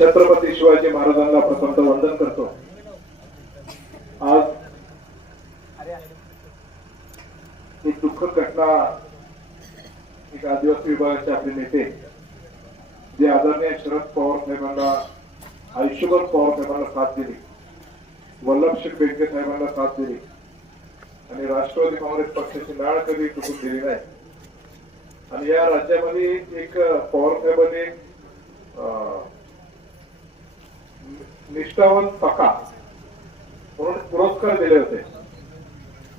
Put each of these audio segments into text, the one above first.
छत्रपती शिवाजी महाराजांना प्रथमतः वंदन करतो। आज एक दुःखद घटना, एक आदिवासी विभागाचे आपले नेते जे आदरणीय शरद पवार साहेबांना आयुष्यभर पवार साहेबांना साथ दिली, वल्लभशेठ बेनके साहेबांना साथ दिली आणि राष्ट्रवादी काँग्रेस पक्षाची नाळ कधी तुटून दिली नाही। आणि या राज्यामध्ये एक पवार साहेबांनी निष्ठावंत सखा म्हणून पुरस्कार दिले होते।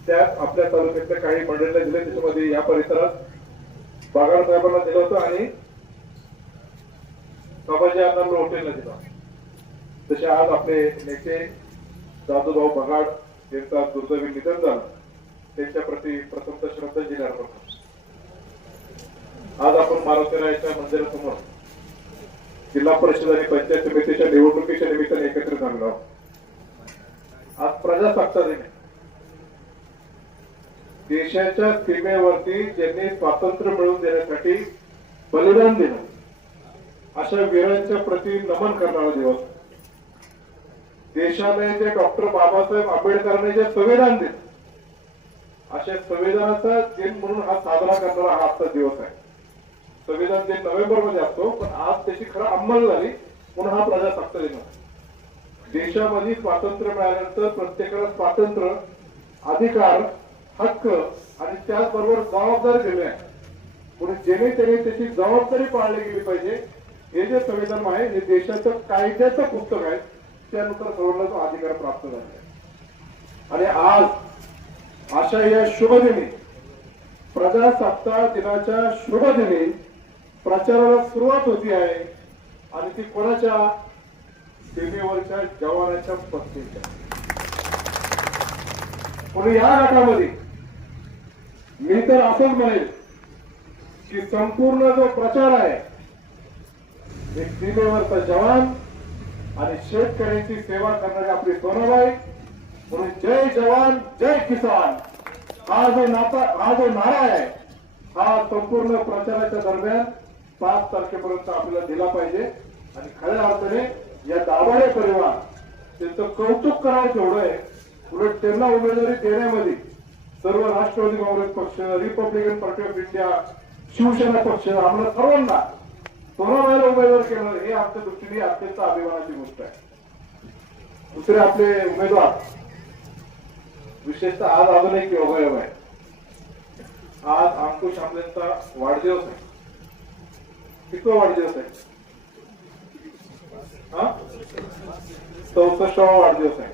त्यात आपल्या तालुक्यातल्या काही मंडळींना दिले, त्याच्यामध्ये या परिसरात बागाड साहेबांना दिलं होतं आणि संभाजी अण्णा लोटेला दिला। तसे आज आपले नेते दादूभाऊ बगाड यांचा दुर्दैवी निधन झालं, त्यांच्या प्रती प्रथमतः श्रद्धांजली अर्पण करतो। आज आपण मारुतीरायाच्या मंदिरासमोर जिल्हा परिषद आणि पंचायत समितीच्या निवडणुकीच्या निमित्ताने एकत्रित आलो आहोत। आज प्रजासत्ताक दिन आहे। देशाच्या सीमेवरती ज्यांनी स्वातंत्र्य मिळवून देण्यासाठी बलिदान दिलं, अशा वीरांच्या प्रती नमन करणारा दिवस। देशाने जे डॉक्टर बाबासाहेब आंबेडकरांनी जे संविधान दिले, अशा संविधानाचा दिन म्हणून हा साजरा करणारा हा आजचा दिवस आहे। संविधान दिन नोव्हेंबर मध्ये असतो, पण आज त्याची खरं अंमल झाली म्हणून हा प्रजासत्ताक दिन आहे। देशामध्ये स्वातंत्र्य मिळाल्यानंतर प्रत्येकाला स्वातंत्र्य, अधिकार, हक्क आणि त्याचबरोबर जबाबदारी दिली आहे, म्हणून जेणे त्याने त्याची जबाबदारी पाळली गेली पाहिजे। हे जे संविधान आहे हे देशाचं कायद्याचं पुस्तक आहे, त्यानुसार सर्वांना तो अधिकार प्राप्त झाला आहे। आणि आज अशा या शुभ दिनी, प्रजासत्ताक दिनाच्या शुभ दिनी प्रचाराला सुरुवात होती आहे आणि ती कोणाच्या? सीमेवरच्या जवानाच्या पत्नीच्या। म्हणून या गटामध्ये मी तर असंच म्हणेल की संपूर्ण जो प्रचार आहे एक सीमेवरचा जवान आणि शेतकऱ्यांची सेवा करणारी आपली सोनाबाई, म्हणून जय जवान जय किसान हा जो नारा आहे हा संपूर्ण प्रचाराच्या दरम्यान 5 तारखेपर्यंत आपल्याला दिला पाहिजे। आणि खऱ्या अर्थाने या दाभाडे परिवार त्यांचं कौतुक करावं तेवढं आहे। उलट त्यांना उमेदवारी देण्यामध्ये सर्व राष्ट्रवादी काँग्रेस पक्ष, Republican Party of India, Shivsena पक्ष, आम्हाला सर्वांना सोनाबाईला उमेदवार केलं हे आमच्या दृष्टीने अत्यंत अभिमानाची गोष्ट आहे। दुसरे आपले उमेदवार विशेषतः आज अजून एक योगायोग आहे। आज अंकुश आंबलेंचा वाढदिवस आहे। कितवा वाढदिवस आहे? 64वा वाढदिवस आहे।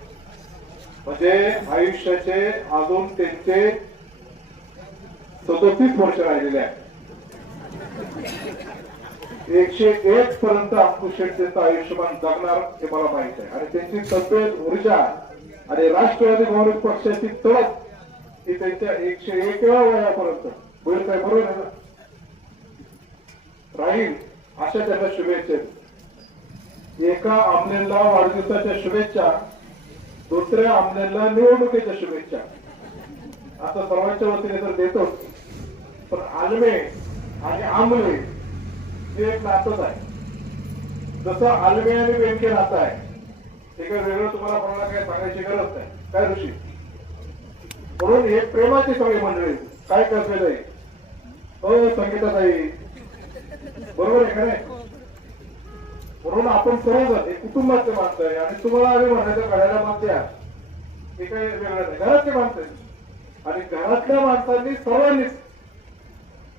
म्हणजे आयुष्याचे अजून त्यांचे 37 वर्ष राहिलेले आहेत। 101 पर्यंत अंकुश शेठ त्यांचं आयुष्यमान जगणार हे मला माहित आहे। आणि त्यांची तब्येत, ऊर्जा आणि राष्ट्रवादी काँग्रेस पक्षाची तडक ही त्यांच्या 101व्या वयापर्यंत होईल काय, बरोबर आहे ना? राहील अशा त्यांना शुभेच्छा। एका आमनेला वाढदिवसाच्या शुभेच्छा, दुसऱ्या आमनेला निवडणुकीच्या शुभेच्छा, असं सर्वांच्या वतीने तर देतोच। पण आलमे आणि आमले हे एक नातच आहे। जसं आलमे आणि बेनके नातं आहे, हे काही वेगळं तुम्हाला कोणाला काय सांगायची गरज नाही, काय ऋषी? म्हणून हे प्रेमाची सगळी मंडळी काय करते नाही। हो संगीताताई, बरोबर आहे का नाही? म्हणून आपण सर्वजण एक कुटुंबाचे माणसं आहे। आणि तुम्हाला आम्ही म्हणायचं घराला मानते हे काही वेगळं नाही, घरातले माणसं आहे। आणि घरातल्या माणसांनी सर्वांनीच,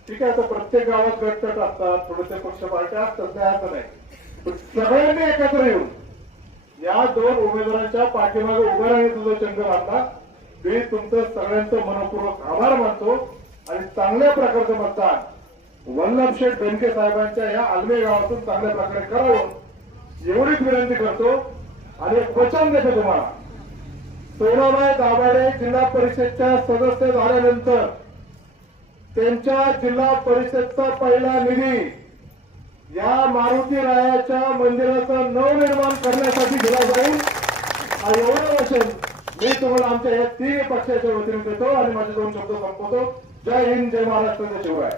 ठीक आहे, आता प्रत्येक गावात गटतट असतात, थोडेसे पक्ष पार्ट्या असतात, नाही असं नाही, पण सगळ्यांनी एकत्र येऊन या 2 उमेदवारांच्या पाठीमागे उभं राहण्याचा जो चंग घातला, मी तुमचं सगळ्यांचं मनपूर्वक आभार मानतो। आणि चांगल्या प्रकारचं मतदान वल्लभशेठ बेनके साहेबांच्या या आलमे गावातून चांगल्या प्रकारे करावं एवढीच विनंती करतो। आणि एक वचन देतो तुम्हाला, सोनाबाई दाभाडे जिल्हा परिषदच्या सदस्य झाल्यानंतर त्यांच्या जिल्हा परिषदचा पहिला निधी या मारुतीरायाच्या मंदिराचं नवनिर्माण करण्यासाठी दिला जाईल, हा एवढं वचन मी तुम्हाला आमच्या या 3 पक्षाच्या वतीने देतो। आणि माझे 2 शब्द संपवतो। जय हिंद, जय महाराष्ट्र, जय शिवराय।